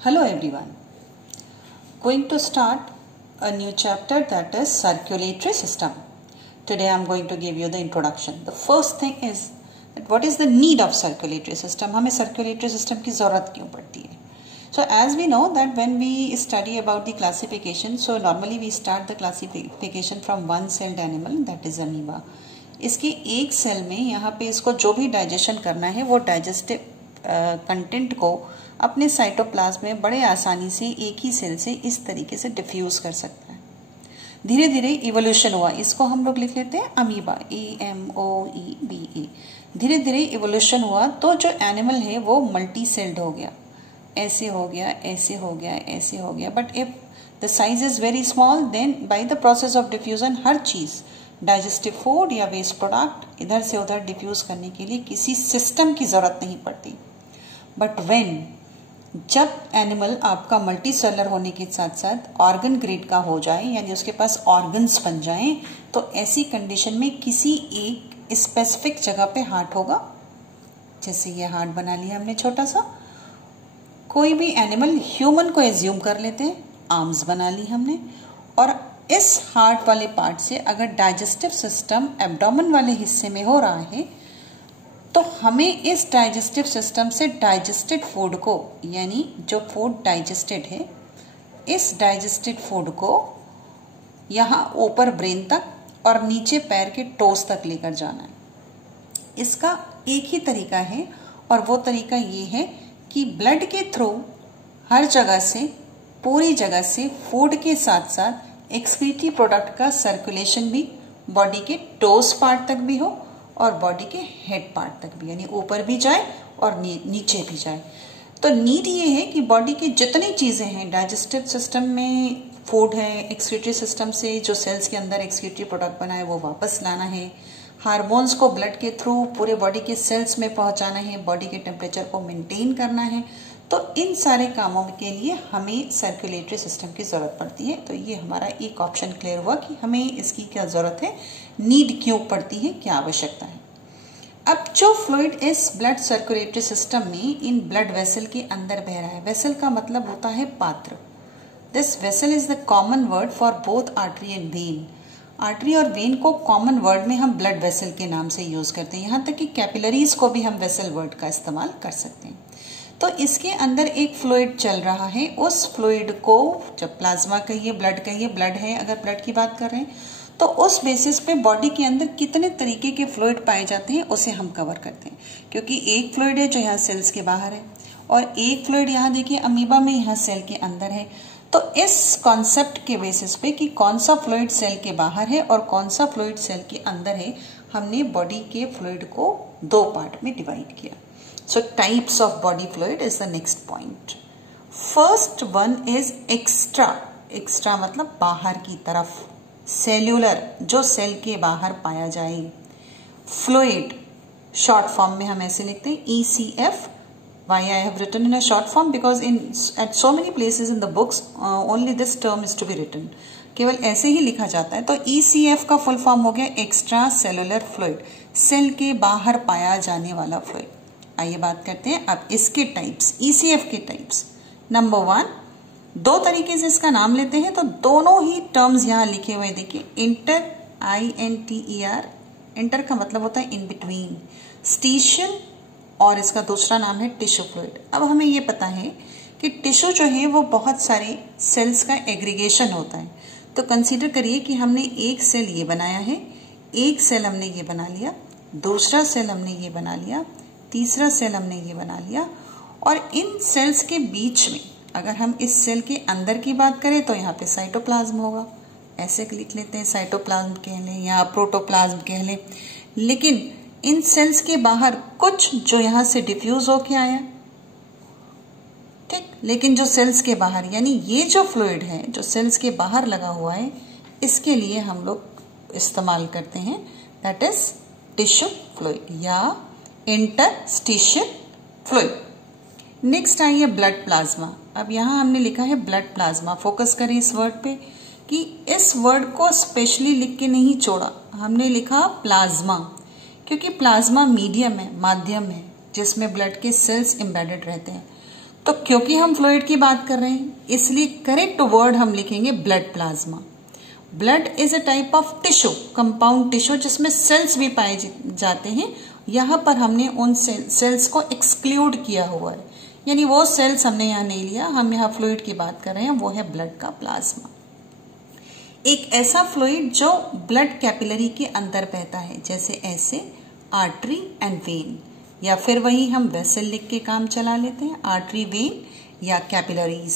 Hello everyone. Going to start a new chapter, that is circulatory system. Today I am going to give you the introduction. The first thing is that what is the need of circulatory system? हमें circulatory system की ज़रूरत क्यों पड़ती है? So as we know that when we study about the classification, so normally we start the classification from one-celled animal, that is amoeba. इसके एक cell में यहाँ पे इसको जो भी डाइजेशन करना है वो डाइजेस्टिव कंटेंट को अपने साइटोप्लाज्म में बड़े आसानी से एक ही सेल से इस तरीके से डिफ्यूज कर सकता है। धीरे धीरे इवोल्यूशन हुआ, इसको हम लोग लिख लेते हैं अमीबा, AMOEBA। धीरे धीरे इवोल्यूशन हुआ तो जो एनिमल है वो मल्टी सेल्ड हो गया, ऐसे हो गया, ऐसे हो गया, ऐसे हो गया। But if the size is very small then by the process of diffusion हर चीज डाइजेस्टिव फूड या वेस्ट प्रोडक्ट इधर से उधर डिफ्यूज करने के लिए किसी सिस्टम की जरूरत नहीं पड़ती। बट व्हेन जब एनिमल आपका मल्टी सेलर होने के साथ साथ ऑर्गन ग्रेड का हो जाए, यानी उसके पास ऑर्गन्स बन जाएं, तो ऐसी कंडीशन में किसी एक स्पेसिफिक जगह पे हार्ट होगा। जैसे ये हार्ट बना लिया हमने छोटा सा। कोई भी एनिमल, ह्यूमन को एज्यूम कर लेते हैं, आर्म्स बना ली हमने, और इस हार्ट वाले पार्ट से अगर डाइजेस्टिव सिस्टम एब्डोमेन वाले हिस्से में हो रहा है तो हमें इस डाइजेस्टिव सिस्टम से डाइजेस्टेड फूड को, यानी जो फूड डाइजेस्टेड है, इस डाइजेस्टेड फूड को यहाँ ऊपर ब्रेन तक और नीचे पैर के टोस तक लेकर जाना है। इसका एक ही तरीका है और वो तरीका ये है कि ब्लड के थ्रू हर जगह से, पूरी जगह से फूड के साथ साथ एक्सक्रीटरी प्रोडक्ट का सर्कुलेशन भी बॉडी के टोस पार्ट तक भी हो और बॉडी के हेड पार्ट तक भी, यानी ऊपर भी जाए और नीचे भी जाए। तो नीड ये है कि बॉडी की जितनी चीज़ें हैं, डाइजेस्टिव सिस्टम में फूड है, एक्सक्रीटरी सिस्टम से जो सेल्स के अंदर एक्सक्रीटरी प्रोडक्ट बना है वो वापस लाना है, हार्मोन्स को ब्लड के थ्रू पूरे बॉडी के सेल्स में पहुंचाना है, बॉडी के टेम्परेचर को मेंटेन करना है। तो इन सारे कामों के लिए हमें सर्कुलेटरी सिस्टम की ज़रूरत पड़ती है। तो ये हमारा एक ऑप्शन क्लियर हुआ कि हमें इसकी क्या ज़रूरत है, नीड क्यों पड़ती है, क्या आवश्यकता है। अब जो फ्लूइड इस ब्लड सर्कुलेटरी सिस्टम में इन ब्लड वेसल के अंदर बह रहा है, वेसल का मतलब होता है पात्र। This vessel is the common word for both artery and when. Artery और वेन को कॉमन वर्ड में हम ब्लड वेसल के नाम से यूज करते हैं, यहाँ तक कि कैपिलरीज को भी हम वेसल वर्ड का इस्तेमाल कर सकते हैं। तो इसके अंदर एक फ्लूइड चल रहा है, उस फ्लूइड को जब प्लाज्मा कहिए, ब्लड कहिए, ब्लड है अगर ब्लड की बात कर रहे हैं, तो उस बेसिस पे बॉडी के अंदर कितने तरीके के फ्लूइड पाए जाते हैं उसे हम कवर करते हैं। क्योंकि एक फ्लूइड है जो यहाँ सेल्स के बाहर है और एक फ्लूइड यहाँ देखिए अमीबा में यहाँ सेल के अंदर है। तो इस कॉन्सेप्ट के बेसिस पे कि कौन सा फ्लूइड सेल के बाहर है और कौन सा फ्लूइड सेल के अंदर है, हमने बॉडी के फ्लूइड को दो पार्ट में डिवाइड किया। So types of body fluid is the next point. First one is extra. Extra मतलब बाहर की तरफ, सेल्यूलर, जो सेल के बाहर पाया जाए। फ्लूइड शॉर्ट फॉर्म में हम ऐसे लिखते हैं ECF. Why I have written in a short form? Because at so many places in the books only this term is to be written. केवल ऐसे ही लिखा जाता है। तो ECF का फुल फॉर्म हो गया एक्स्ट्रा सेलुलर फ्लूइड, सेल के बाहर पाया जाने वाला फ्लूइड। आइए बात करते हैं अब इसके टाइप्स, ECF के टाइप्स। नंबर 1, दो तरीके से इसका नाम लेते हैं, तो दोनों ही टर्म्स यहाँ लिखे हुए देखिए। इंटर, INTER, इंटर का मतलब होता है इन बिटवीन, स्टीशियल, और इसका दूसरा नाम है टिश्यू फ्लूइड। अब हमें ये पता है कि टिश्यू जो है वो बहुत सारे सेल्स का एग्रीगेशन होता है। तो कंसीडर करिए कि हमने एक सेल ये बनाया है, एक सेल हमने ये बना लिया, दूसरा सेल हमने ये बना लिया, तीसरा सेल हमने ये बना लिया, और इन सेल्स के बीच में अगर हम इस सेल के अंदर की बात करें तो यहाँ पे साइटोप्लाज्म होगा, ऐसे लिख लेते हैं, साइटोप्लाज्म कह लें या प्रोटोप्लाज्म कह लें। लेकिन इन सेल्स के बाहर कुछ जो यहाँ से डिफ्यूज होके आया, ठीक, लेकिन जो सेल्स के बाहर, यानी ये जो फ्लूइड है जो सेल्स के बाहर लगा हुआ है, इसके लिए हम लोग इस्तेमाल करते हैं दैट इज टिश्यू फ्लूइड या इंटरस्टिशियल फ्लूइड। नेक्स्ट आई है ब्लड प्लाज्मा। अब यहाँ हमने लिखा है ब्लड प्लाज्मा। फोकस करें इस वर्ड पे कि इस वर्ड को स्पेशली लिख के नहीं छोड़ा, हमने लिखा प्लाज्मा, क्योंकि प्लाज्मा मीडियम है, माध्यम है, जिसमें ब्लड के सेल्स एम्बेडेड रहते हैं। तो क्योंकि हम फ्लूइड की बात कर रहे हैं इसलिए करेक्ट वर्ड हम लिखेंगे blood plasma. Blood is a type of tissue, compound tissue जिसमें सेल्स भी पाए जाते हैं। यहाँ पर हमने उन सेल्स को एक्सक्लूड किया हुआ है, यानी वो सेल्स हमने यहाँ नहीं लिया, हम यहाँ फ्लूइड की बात कर रहे हैं, वो है ब्लड का प्लाज्मा। एक ऐसा फ्लूइड जो ब्लड कैपिलरी के अंदर बहता है, जैसे ऐसे आर्टरी एंड वेन, या फिर वही हम वेसल लिख के काम चला लेते हैं, आर्टरी, वेन या कैपिलरीज।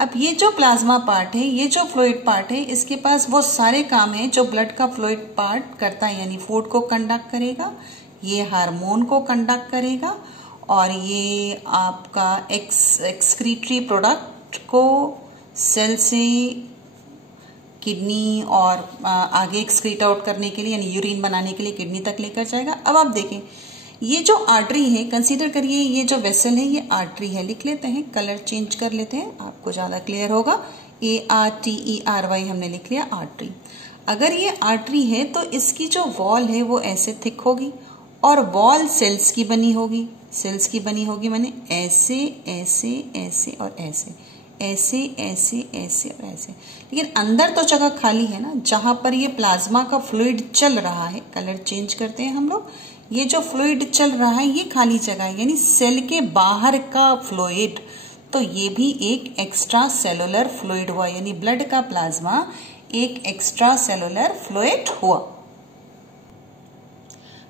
अब ये जो प्लाज्मा पार्ट है, ये जो फ्लूइड पार्ट है, इसके पास वो सारे काम हैं जो ब्लड का फ्लूइड पार्ट करता है, यानी फूड को कंडक्ट करेगा, ये हार्मोन को कंडक्ट करेगा, और ये आपका एक्सक्रीटरी प्रोडक्ट को सेल से किडनी और आगे एक्सक्रीट आउट करने के लिए, यानी यूरिन बनाने के लिए किडनी तक लेकर जाएगा। अब आप देखें, ये जो आर्टरी है, कंसीडर करिए ये जो वेसल है ये आर्टरी है, लिख लेते हैं, कलर चेंज कर लेते हैं, आपको ज्यादा क्लियर होगा। ARTERY हमने लिख लिया, आर्टरी। अगर ये आर्टरी है तो इसकी जो वॉल है वो ऐसे थिक होगी, और वॉल सेल्स की बनी होगी, सेल्स की बनी होगी माने ऐसे ऐसे ऐसे और ऐसे, ऐसे ऐसे ऐसे और ऐसे। लेकिन अंदर तो जगह खाली है ना, जहां पर ये प्लाज्मा का फ्लूइड चल रहा है, कलर चेंज करते हैं हम लोग, ये जो फ्लूइड चल रहा है ये खाली जगह है, यानी सेल के बाहर का फ्लूइड, तो ये भी एक एक्स्ट्रा सेलुलर फ्लूइड हुआ, यानी ब्लड का प्लाज्मा एक एक्स्ट्रा सेलुलर फ्लूइड हुआ।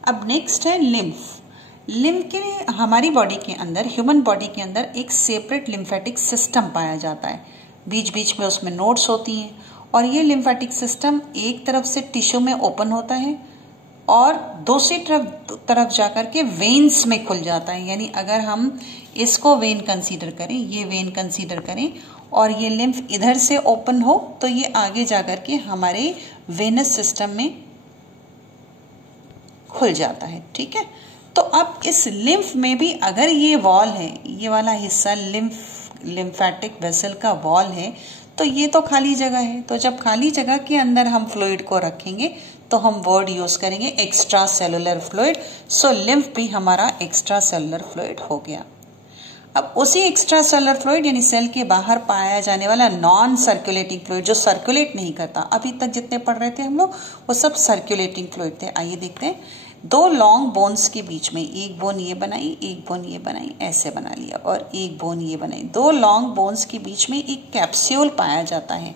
अब नेक्स्ट है लिम्फ। लिम्फ के लिए हमारी बॉडी के अंदर, ह्यूमन बॉडी के अंदर एक सेपरेट लिम्फेटिक सिस्टम पाया जाता है, बीच बीच में उसमें नोड्स होती हैं, और ये लिम्फेटिक सिस्टम एक तरफ से टिश्यू में ओपन होता है और दूसरी तरफ जाकर के वेन्स में खुल जाता है। यानी अगर हम इसको वेन कंसीडर करें, ये वेन कंसीडर करें, और ये लिम्फ इधर से ओपन हो तो ये आगे जाकर के हमारे वेनस सिस्टम में खुल जाता है, ठीक है। तो अब इस लिम्फ में भी अगर ये वॉल है, ये वाला हिस्सा लिम्फेटिक वेसल का वॉल है, तो ये तो खाली जगह है, तो जब खाली जगह के अंदर हम फ्लूइड को रखेंगे तो हम वर्ड यूज करेंगे एक्स्ट्रा सेलुलर फ्लूइड। सो लिम्फ भी हमारा एक्स्ट्रा सेलुलर फ्लूइड हो गया। अब उसी एक्स्ट्रा सेलुलर फ्लूइड यानी सेल के बाहर पाया जाने वाला नॉन सर्कुलेटिंग फ्लूइड, जो सर्कुलेट नहीं करता, अभी तक जितने पढ़ रहे थे हम लोग वो सब सर्कुलेटिंग फ्लूइड थे। आइए देखते हैं, दो लॉन्ग बोन्स के बीच में, एक बोन ये बनाई, एक बोन ये बनाई, ऐसे बना लिया, और एक बोन ये बनाई, दो लॉन्ग बोन्स के बीच में एक कैप्सूल पाया जाता है।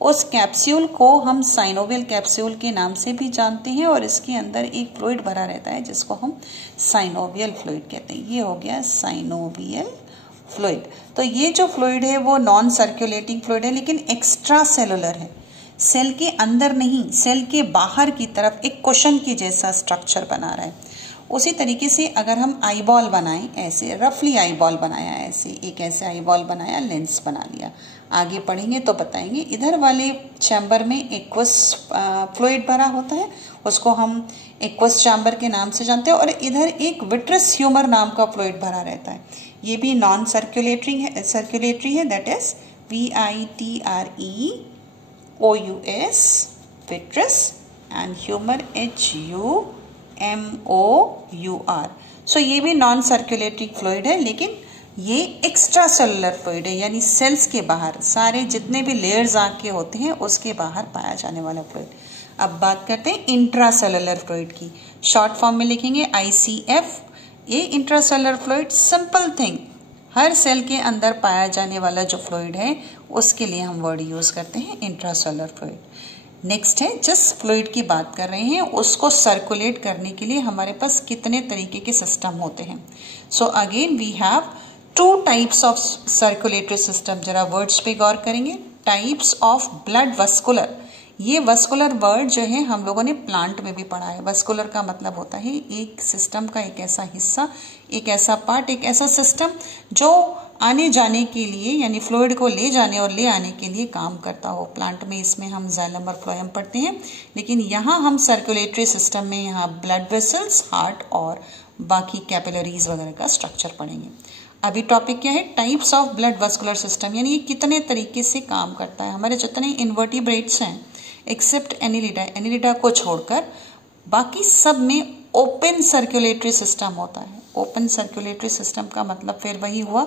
उस कैप्सूल को हम साइनोवियल कैप्सूल के नाम से भी जानते हैं, और इसके अंदर एक फ्लूइड भरा रहता है जिसको हम साइनोवियल फ्लूइड कहते हैं। ये हो गया साइनोवियल फ्लूइड। तो ये जो फ्लूइड है वो नॉन सर्कुलेटिंग फ्लूइड है, लेकिन एक्स्ट्रा सेलुलर है, सेल के अंदर नहीं, सेल के बाहर की तरफ एक कुशन की जैसा स्ट्रक्चर बना रहा है। उसी तरीके से अगर हम आई बॉल बनाएं, ऐसे रफली आई बॉल बनाया, ऐसे एक ऐसे आई बॉल बनाया, लेंस बना लिया, आगे पढ़ेंगे तो बताएंगे। इधर वाले चैम्बर में एक्वस फ्लूइड भरा होता है, उसको हम एक्वस चैम्बर के नाम से जानते हैं, और इधर एक विट्रस ह्यूमर नाम का फ्लूइड भरा रहता है, ये भी नॉन सर्कुलेटरी है, that is VITREOUS, vitreous, and humour HUMOUR। सो ये भी नॉन सर्कुलेटरी फ्लूइड है, लेकिन ये एक्स्ट्रा सेलुलर फ्लूइड है, यानी सेल्स के बाहर सारे जितने भी लेयर्स आँख के होते हैं उसके बाहर पाया जाने वाला फ्लूइड। अब बात करते हैं इंट्रा सेलुलर फ्लूइड की, शॉर्ट फॉर्म में लिखेंगे ICF। ये intra cellular fluid simple thing, हर सेल के अंदर पाया जाने वाला जो फ्लूइड है उसके लिए हम वर्ड यूज करते हैं इंट्रा सेलुलर फ्लूइड। नेक्स्ट है, जिस फ्लूइड की बात कर रहे हैं उसको सर्कुलेट करने के लिए हमारे पास कितने तरीके के सिस्टम होते हैं। So again we have two types of circulatory system. जरा वर्ड्स पे गौर करेंगे, टाइप्स ऑफ ब्लड वस्कुलर। ये वस्कुलर वर्ड जो है हम लोगों ने प्लांट में भी पढ़ा है। वस्कुलर का मतलब होता है एक सिस्टम का एक ऐसा हिस्सा, एक ऐसा पार्ट, एक ऐसा सिस्टम जो आने जाने के लिए यानी फ्लूइड को ले जाने और ले आने के लिए काम करता हो। प्लांट में इसमें हम जाइलम और फ्लोएम पढ़ते हैं, लेकिन यहाँ हम सर्कुलेटरी सिस्टम में यहाँ ब्लड वेसल्स, हार्ट और बाकी कैपिलरीज वगैरह का स्ट्रक्चर पढ़ेंगे। अभी टॉपिक क्या है, types of blood vascular system, यानी ये कितने तरीके से काम करता है। हमारे जितने इन्वर्टिब्रेट्स हैं एक्सेप्ट एनिलिडा, एनिलिडा को छोड़कर बाकी सब में ओपन सर्कुलेटरी सिस्टम होता है। ओपन सर्कुलेटरी सिस्टम का मतलब फिर वही हुआ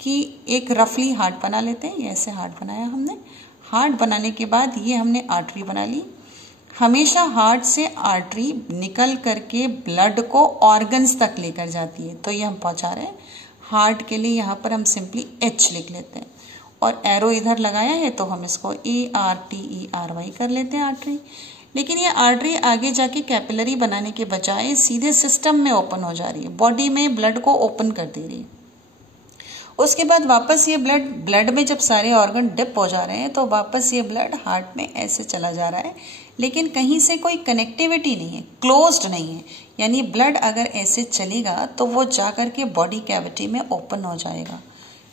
कि एक रफली हार्ट बना लेते हैं। ये ऐसे हार्ट बनाया हमने। हार्ट बनाने के बाद ये हमने आर्टरी बना ली। हमेशा हार्ट से आर्टरी निकल करके ब्लड को ऑर्गन्स तक लेकर जाती है, तो ये हम पहुंचा रहे हैं। हार्ट के लिए यहाँ पर हम सिंपली H लिख लेते हैं और एरो इधर लगाया है तो हम इसको ARTERY कर लेते हैं, आर्टरी। लेकिन ये आर्टरी आगे जाके कैपिलरी बनाने के बजाय सीधे सिस्टम में ओपन हो जा रही है, बॉडी में ब्लड को ओपन कर दे रही है। उसके बाद वापस ये ब्लड में जब सारे ऑर्गन डिप हो जा रहे हैं तो वापस ये ब्लड हार्ट में ऐसे चला जा रहा है, लेकिन कहीं से कोई कनेक्टिविटी नहीं है, क्लोज्ड नहीं है। यानी ब्लड अगर ऐसे चलेगा तो वो जा करके बॉडी कैविटी में ओपन हो जाएगा।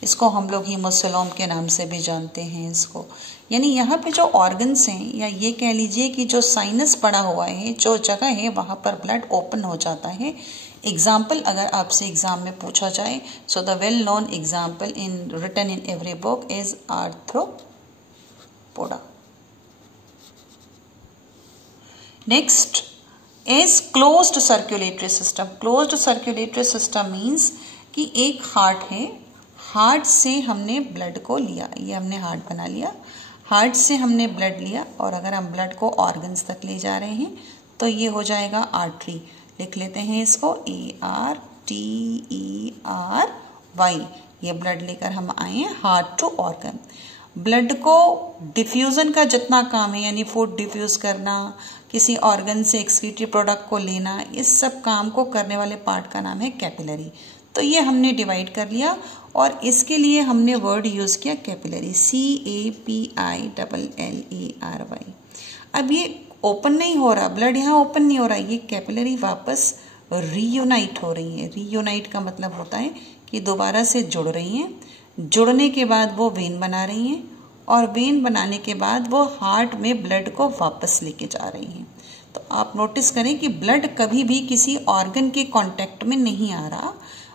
इसको हम लोग हीमोसिलोम के नाम से भी जानते हैं इसको। यानी यहाँ पे जो ऑर्गन्स हैं, या ये कह लीजिए कि जो साइनस पड़ा हुआ है, जो जगह है, वहाँ पर ब्लड ओपन हो जाता है। एग्जाम्पल अगर आपसे एग्जाम में पूछा जाए, so the well known example written in every book is Arthropoda. Next is closed circulatory system. Closed circulatory system means कि एक हार्ट है, हार्ट से हमने ब्लड को लिया, ये हमने हार्ट बना लिया, हार्ट से हमने ब्लड लिया और अगर हम ब्लड को ऑर्गन्स तक ले जा रहे हैं तो ये हो जाएगा आर्टरी। लिख लेते हैं इसको ARTERY। ये ब्लड लेकर हम आए हैं हार्ट टू ऑर्गन। ब्लड को डिफ्यूज़न का जितना काम है, यानी फूड डिफ्यूज़ करना, किसी ऑर्गन से एक्सक्रीटरी प्रोडक्ट को लेना, इस सब काम को करने वाले पार्ट का नाम है कैपिलरी। तो ये हमने डिवाइड कर लिया और इसके लिए हमने वर्ड यूज़ किया कैपिलरी, CAPILLARY। अब ये ओपन नहीं हो रहा, ब्लड यहाँ ओपन नहीं हो रहा, ये कैपिलरी वापस रीयूनाइट हो रही है। रीयूनाइट का मतलब होता है कि दोबारा से जुड़ रही हैं। जुड़ने के बाद वो वेन बना रही हैं और वेन बनाने के बाद वो हार्ट में ब्लड को वापस लेके जा रही हैं। तो आप नोटिस करें कि ब्लड कभी भी किसी ऑर्गन के कांटेक्ट में नहीं आ रहा।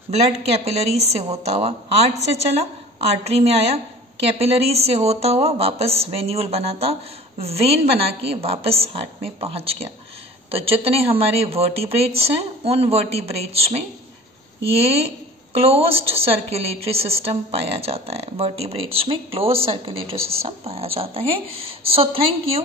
ब्लड कैपिलरीज से होता हुआ हार्ट से चला, आर्टरी में आया, कैपिलरीज से होता हुआ वापस वेन्यूल बनाता, वेन बना के वापस हार्ट में पहुंच गया। तो जितने हमारे वर्टिब्रेट्स हैं, उन वर्टिब्रेट्स में ये क्लोज्ड सर्कुलेटरी सिस्टम पाया जाता है। वर्टिब्रेट्स में क्लोज सर्कुलेटरी सिस्टम पाया जाता है। So thank you.